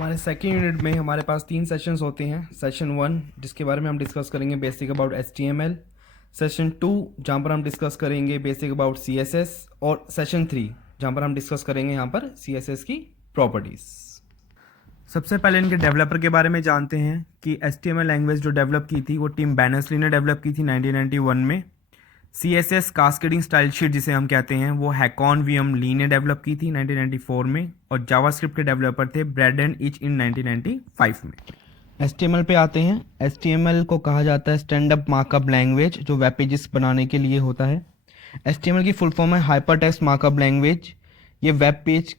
हमारे second unit में हमारे पास 3 सेशंस होते हैं। सेशन 1 जिसके बारे में हम डिस्कस करेंगे बेसिक अबाउट HTML, सेशन 2 जहाँ पर हम डिस्कस करेंगे बेसिक अबाउट CSS, और सेशन 3 जहाँ पर हम डिस्कस करेंगे यहाँ पर CSS की प्रॉपर्टीज़। सबसे पहले इनके डेवलपर के बारे में जानते हैं कि HTML लैंग्वेज जो डेवलप की थी वो टिम बर्नर्स-ली ने डेवलप की थी 1991 में। CSS कास्केडिंग स्टाइल शीट जिसे हम कहते हैं वो हैकॉन वीएम ली ने डेवलप की थी 1994 में, और जावास्क्रिप्ट के डेवलपर थे ब्रैडन इच इन 1995 में। HTML पे आते हैं। HTML को कहा जाता है स्टैंड अप मार्कअप लैंग्वेज, जो वेब पेजेस बनाने के लिए होता है। HTML की फुल फॉर्म है हाइपर टेक्स्ट मार्कअप लैंग्वेज। ये वेब पेज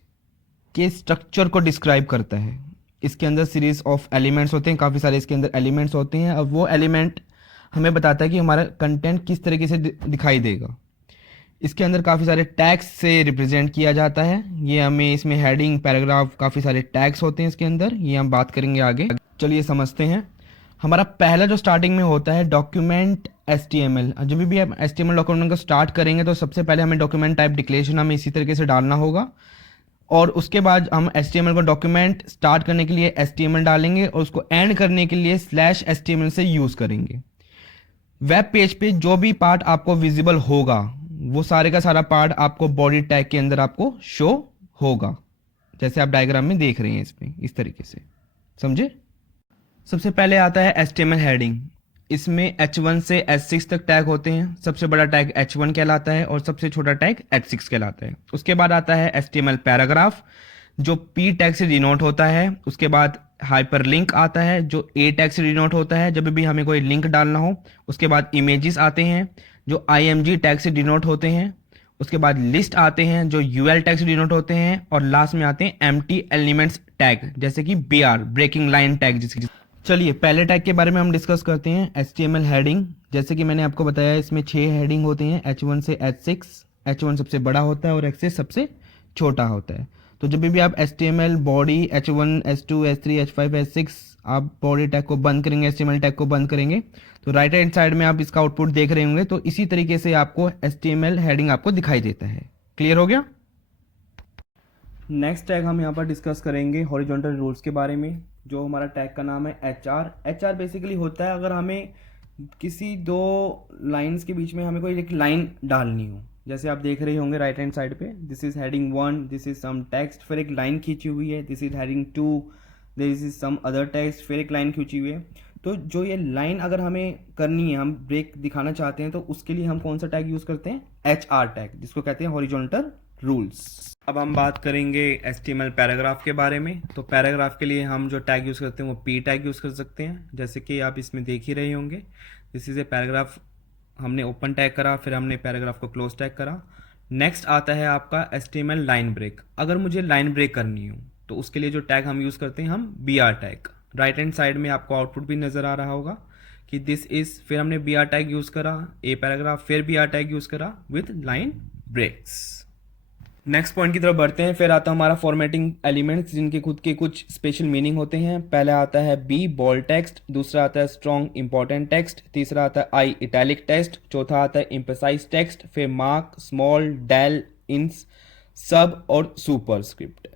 के स्ट्रक्चर को डिस्क्राइब करता है। इसके अंदर सीरीज ऑफ एलिमेंट्स होते हैं, काफ़ी सारे इसके अंदर एलिमेंट्स होते हैं। अब वो एलिमेंट हमें बताता है कि हमारा कंटेंट किस तरीके से दिखाई देगा। इसके अंदर काफ़ी सारे टैग्स से रिप्रेजेंट किया जाता है। ये हमें इसमें हेडिंग, पैराग्राफ, काफ़ी सारे टैग्स होते हैं इसके अंदर, ये हम बात करेंगे आगे। चलिए समझते हैं। हमारा पहला जो स्टार्टिंग में होता है डॉक्यूमेंट HTML। जब भी हम HTML डॉक्यूमेंट को स्टार्ट करेंगे तो सबसे पहले हमें डॉक्यूमेंट टाइप डिक्लेरेशन हमें इसी तरीके से डालना होगा, और उसके बाद हम HTML को डॉक्यूमेंट स्टार्ट करने के लिए HTML डालेंगे और उसको एंड करने के लिए /HTML से यूज़ करेंगे। वेब पेज पे जो भी पार्ट आपको विजिबल होगा वो सारे का सारा पार्ट आपको बॉडी टैग के अंदर आपको शो होगा, जैसे आप डायग्राम में देख रहे हैं इसमें, इस तरीके से समझे। सबसे पहले आता है HTML हेडिंग। इसमें H1 से H6 तक टैग होते हैं। सबसे बड़ा टैग H1 कहलाता है और सबसे छोटा टैग H6 कहलाता है। उसके बाद आता है HTML पैराग्राफ, जो P टैग से डिनोट होता है। उसके बाद हाइपर लिंक आता है, जो A टैग से डिनोट होता है जब भी हमें कोई लिंक डालना हो। उसके बाद इमेजेस आते हैं जो IMG टैग से डिनोट होते हैं। उसके बाद लिस्ट आते हैं जो UL टैग से डिनोट होते हैं, और लास्ट में आते हैं एम्प्टी एलिमेंट्स टैग, जैसे कि BR ब्रेकिंग लाइन टैग जिसकी। चलिए पहले टैग के बारे में हम डिस्कस करते हैं, HTML हेडिंग। जैसे कि मैंने आपको बताया इसमें 6 हेडिंग होते हैं, H1 से H6। H1 सबसे बड़ा होता है और H6 सबसे छोटा होता है। तो जब भी आप HTML body H1, H2, H3, H5, H6 आप बॉडी टैग को बंद करेंगे, HTML टैग को बंद करेंगे, तो राइट हैंड साइड में आप इसका आउटपुट देख रहे होंगे। तो इसी तरीके से आपको HTML हेडिंग आपको दिखाई देता है। क्लियर हो गया। नेक्स्ट टैग हम यहाँ पर डिस्कस करेंगे हॉरिजॉन्टल रूल्स के बारे में, जो हमारा टैग का नाम है HR। HR बेसिकली होता है अगर हमें किसी दो लाइंस के बीच में हमें कोई एक लाइन डालनी हो, जैसे आप देख रहे होंगे राइट हैंड साइड पे, this is heading 1, this is some text, फिर एक लाइन खींची हुई है, this is heading 2, this is some other text, फिर एक लाइन खींची हुई है। तो जो ये लाइन अगर हमें करनी है, हम ब्रेक दिखाना चाहते हैं, तो उसके लिए हम कौन सा टैग यूज़ करते हैं? HR टैग, जिसको कहते हैं हॉरिजॉन्टल रूल्स। अब हम बात करेंगे HTML पैराग्राफ के बारे में। तो पैराग्राफ के लिए हम जो टैग यूज़ करते हैं वो P टैग यूज़ कर सकते हैं, जैसे कि आप इसमें देख ही रहे होंगे। दिस इज़ ए पैराग्राफ, हमने ओपन टैग करा, फिर हमने पैराग्राफ को क्लोज टैग करा। नेक्स्ट आता है आपका HTML लाइन ब्रेक। अगर मुझे लाइन ब्रेक करनी हो तो उसके लिए जो टैग हम यूज़ करते हैं हम BR tag. Right hand side में आपको आउटपुट भी नज़र आ रहा होगा कि दिस इज़, फिर हमने BR टैग यूज़ करा, ए पैराग्राफ, फिर BR टैग यूज़ करा with line breaks. Next point की तरफ बढ़ते हैं। फिर आता है हमारा फॉर्मेटिंग एलिमेंट्स, जिनके खुद के कुछ स्पेशल मीनिंग होते हैं। पहला आता है B बोल्ड टेक्स्ट, दूसरा आता है स्ट्रॉन्ग इंपॉर्टेंट टेक्स्ट, तीसरा आता है I इटैलिक टेक्स्ट, चौथा आता है एम्फसाइज टेक्स्ट, फिर मार्क, स्मॉल, डेल, इंस, सब और सुपर स्क्रिप्ट।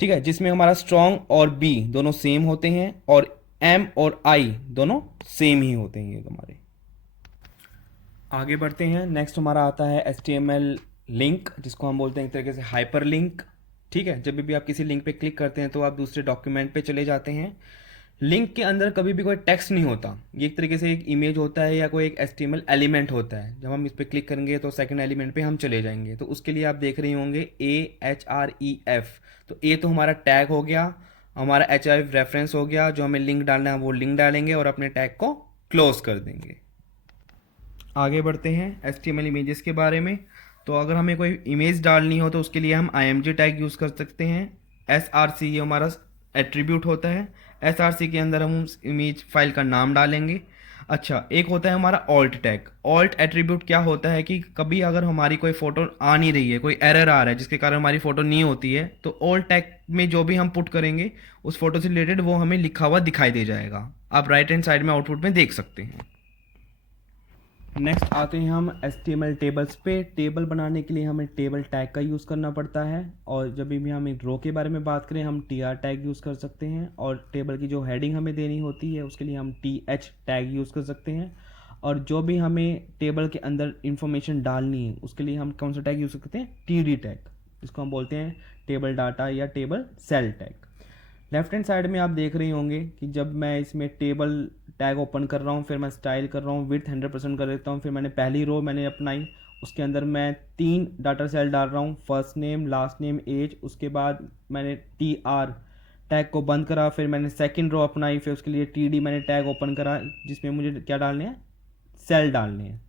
ठीक है, जिसमें हमारा स्ट्रॉन्ग और B दोनों सेम होते हैं और M और I दोनों सेम ही होते हैं ये हमारे। आगे बढ़ते हैं। नेक्स्ट हमारा आता है HTML लिंक, जिसको हम बोलते हैं एक तरीके से हाइपर लिंक। ठीक है, जब भी आप किसी लिंक पे क्लिक करते हैं तो आप दूसरे डॉक्यूमेंट पे चले जाते हैं। लिंक के अंदर कभी भी कोई टेक्स्ट नहीं होता, ये एक तरीके से एक इमेज होता है या कोई एक HTML एलिमेंट होता है। जब हम इस पर क्लिक करेंगे तो सेकंड एलिमेंट पे हम चले जाएंगे। तो उसके लिए आप देख रहे होंगे AHREF। तो A तो हमारा टैग हो गया, हमारा HREF रेफरेंस हो गया, जो हमें लिंक डालना है वो लिंक डालेंगे और अपने टैग को क्लोज कर देंगे। आगे बढ़ते हैं HTML इमेजेस के बारे में। तो अगर हमें कोई इमेज डालनी हो तो उसके लिए हम IMG टैग यूज़ कर सकते हैं। SRC ये हमारा एट्रीब्यूट होता है। SRC के अंदर हम उस इमेज फाइल का नाम डालेंगे। अच्छा, एक होता है हमारा ऑल्ट टैग। ऑल्ट एट्रीब्यूट क्या होता है कि कभी अगर हमारी कोई फ़ोटो आ नहीं रही है, कोई एरर आ रहा है जिसके कारण हमारी फ़ोटो नहीं होती है, तो ऑल्ट टैग में जो भी हम पुट करेंगे उस फोटो से रिलेटेड वो हमें लिखा हुआ दिखाई दे जाएगा। आप राइट हैंड साइड में आउटपुट में देख सकते हैं। नेक्स्ट आते हैं हम HTML टेबल्स पे। टेबल बनाने के लिए हमें टेबल टैग का यूज़ करना पड़ता है, और जब भी हम एक रो के बारे में बात करें हम TR टैग यूज़ कर सकते हैं, और टेबल की जो हेडिंग हमें देनी होती है उसके लिए हम TH टैग यूज़ कर सकते हैं, और जो भी हमें टेबल के अंदर इंफॉर्मेशन डालनी है उसके लिए हम कौन सा टैग यूज़ कर सकते हैं, TD टैग, जिसको हम बोलते हैं टेबल डाटा या table cell tag. Left hand side में आप देख रहे होंगे कि जब मैं इसमें टेबल टैग ओपन कर रहा हूँ, फिर मैं स्टाइल कर रहा हूँ, विड्थ 100% कर देता हूँ, फिर मैंने पहली रो मैंने अपनाई, उसके अंदर मैं 3 डाटा सेल डाल रहा हूँ, first name, last name, age. उसके बाद मैंने TR टैग को बंद करा, फिर मैंने सेकंड रो अपनाई, फिर उसके लिए TD मैंने टैग ओपन करा, जिसमें मुझे क्या डालने हैं, सेल डालने हैं।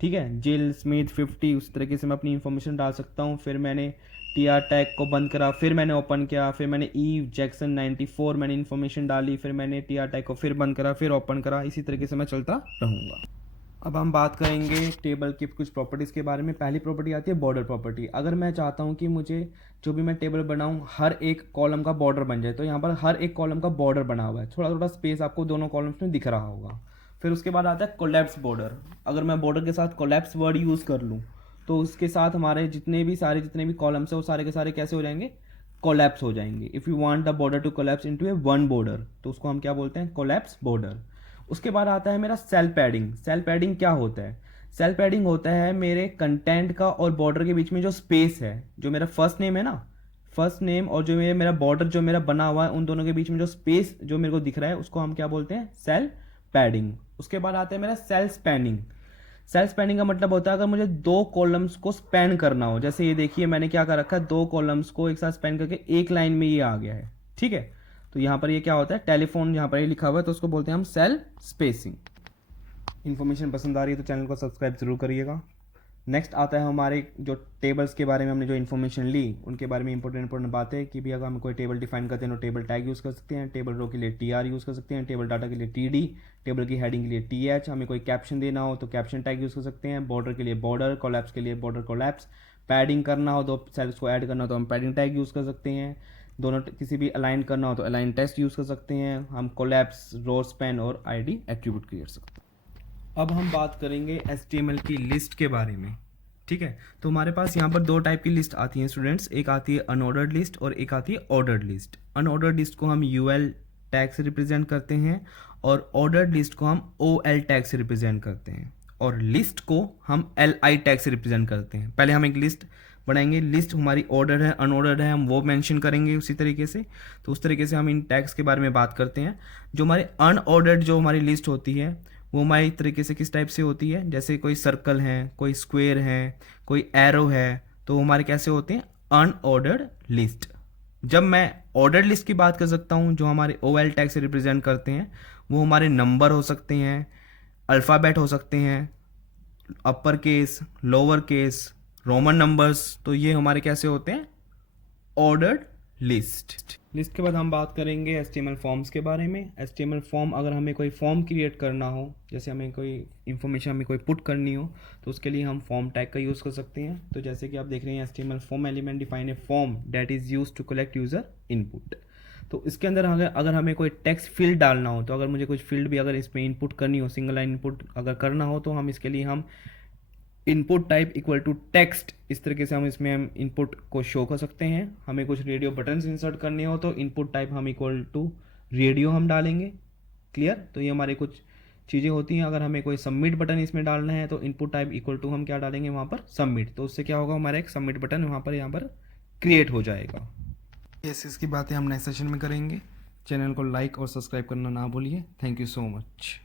ठीक है, जिल स्मिथ 50, उस तरीके से मैं अपनी इंफॉर्मेशन डाल सकता हूँ। फिर मैंने TR टैग को बंद करा, फिर मैंने ओपन किया, फिर मैंने ईव जैक्सन 94 मैंने इन्फॉर्मेशन डाली, फिर मैंने TR टैग को फिर बंद करा, फिर ओपन करा। इसी तरीके से मैं चलता रहूँगा। अब हम बात करेंगे टेबल की कुछ प्रॉपर्टीज़ के बारे में। पहली प्रॉपर्टी आती है बॉर्डर प्रॉपर्टी। अगर मैं चाहता हूँ कि मुझे जो भी मैं टेबल बनाऊँ हर एक कॉलम का बॉर्डर बन जाए, तो यहाँ पर हर एक कॉलम का बॉर्डर बना हुआ है, थोड़ा थोड़ा स्पेस आपको दोनों कॉलम्स में दिख रहा होगा। फिर उसके बाद आता है कोलैप्स बॉर्डर। अगर मैं बॉर्डर के साथ कोलैप्स वर्ड यूज़ कर लूँ तो उसके साथ हमारे जितने भी कॉलम्स है वो सारे के सारे कैसे हो जाएंगे, कोलैप्स हो जाएंगे। If you want the border to collapse into a one border, तो उसको हम क्या बोलते हैं, कोलैप्स बॉर्डर। उसके बाद आता है मेरा सेल पैडिंग। सेल पैडिंग क्या होता है, सेल पैडिंग होता है मेरे कंटेंट का और बॉर्डर के बीच में जो स्पेस है, जो मेरा फर्स्ट नेम है ना, फर्स्ट नेम और जो मेरा बॉर्डर जो मेरा बना हुआ है उन दोनों के बीच में जो स्पेस जो मेरे को दिख रहा है उसको हम क्या बोलते हैं, सेल पैडिंग। उसके बाद आता है मेरा सेल स्पैनिंग। सेल स्पैनिंग का मतलब होता है अगर मुझे 2 कॉलम्स को स्पैन करना हो, जैसे ये देखिए मैंने क्या कर रखा है, 2 कॉलम्स को एक साथ स्पैन करके एक लाइन में ये आ गया है। ठीक है, तो यहाँ पर ये क्या होता है, टेलीफोन यहाँ पर ये लिखा हुआ है तो उसको बोलते हैं हम सेल स्पेसिंग। इन्फॉर्मेशन पसंद आ रही है तो चैनल को सब्सक्राइब जरूर करिएगा। नेक्स्ट आता है हमारे जो टेबल्स के बारे में हमने जो इन्फॉर्मेशन ली उनके बारे में इंपॉर्टेंट बात है कि भी अगर हम कोई टेबल डिफाइन करते हैं तो टेबल टैग यूज़ कर सकते हैं, टेबल रो के लिए TR यूज़ कर सकते हैं, टेबल डाटा के लिए TD, टेबल की हेडिंग के लिए TH, हमें कोई कैप्शन देना हो तो कैप्शन टैग यूज़ कर सकते हैं, बॉर्डर के लिए बॉर्डर, कोलैप्स के लिए बॉर्डर कोलैप्स, पैडिंग करना हो तो सेल्स को ऐड करना हो तो हम पैडिंग टैग यूज़ कर सकते हैं, दोनों किसी भी अलाइन करना हो तो अलाइन टेस्ट यूज़ कर सकते हैं, हम कोलैप्स, रो स्पैन और ID एट्रीब्यूट क्रिएट सकते हैं। अब हम बात करेंगे HTML की लिस्ट के बारे में। ठीक है, तो हमारे पास यहाँ पर 2 टाइप की लिस्ट आती हैं स्टूडेंट्स, एक आती है अनऑर्डर्ड लिस्ट और एक आती है ऑर्डर्ड लिस्ट। अनऑर्डर्ड लिस्ट को हम UL टैग से रिप्रेजेंट करते हैं और ऑर्डर्ड लिस्ट को हम OL टैग से रिप्रेजेंट करते हैं, और लिस्ट को हम LI टैग से रिप्रेजेंट करते हैं। पहले हम एक लिस्ट बनाएंगे, लिस्ट हमारी ऑर्डर है अनऑर्डर्ड है हम वो मेंशन करेंगे उसी तरीके से। तो उस तरीके से हम इन टैग्स के बारे में बात करते हैं। जो हमारे अनऑर्डर्ड जो हमारी लिस्ट होती है वो हमारी तरीके से किस टाइप से होती है, जैसे कोई सर्कल है, कोई स्क्वायर है, कोई एरो है, तो हमारे कैसे होते हैं, अनऑर्डर्ड लिस्ट। जब मैं ऑर्डर्ड लिस्ट की बात कर सकता हूँ जो हमारे OL टैग से रिप्रेजेंट करते हैं, वो हमारे नंबर हो सकते हैं, अल्फ़ाबेट हो सकते हैं, upper case, lower case, Roman numbers, तो ये हमारे कैसे होते हैं, ऑर्डर्ड लिस्ट। लिस्ट के बाद हम बात करेंगे HTML फॉर्म्स के बारे में। HTML फॉर्म, अगर हमें कोई फॉर्म क्रिएट करना हो, जैसे हमें कोई इन्फॉर्मेशन हमें कोई पुट करनी हो तो उसके लिए हम फॉर्म टैग का यूज़ कर सकते हैं। तो जैसे कि आप देख रहे हैं HTML form element define a form that is used to collect user input. तो इसके अंदर अगर हमें कोई टेक्स्ट फील्ड डालना हो, तो अगर मुझे कुछ फील्ड भी अगर इसमें इनपुट करनी हो, सिंगल लाइन इनपुट अगर करना हो, तो हम इसके लिए हम input type equal to text, इस तरीके से हम इसमें हम इनपुट को शो कर सकते हैं। हमें कुछ रेडियो बटन्स इंसर्ट करने हो तो इनपुट टाइप हम इक्वल टू रेडियो हम डालेंगे। क्लियर, तो ये हमारी कुछ चीज़ें होती हैं। अगर हमें कोई सबमिट बटन इसमें डालना है तो इनपुट टाइप इक्वल टू हम क्या डालेंगे वहाँ पर, सबमिट। तो उससे क्या होगा, हमारा एक सबमिट बटन वहाँ पर क्रिएट हो जाएगा। इसकी बातें हम नेक्स्ट सेशन में करेंगे। चैनल को लाइक और सब्सक्राइब करना ना भूलिए। Thank you so much.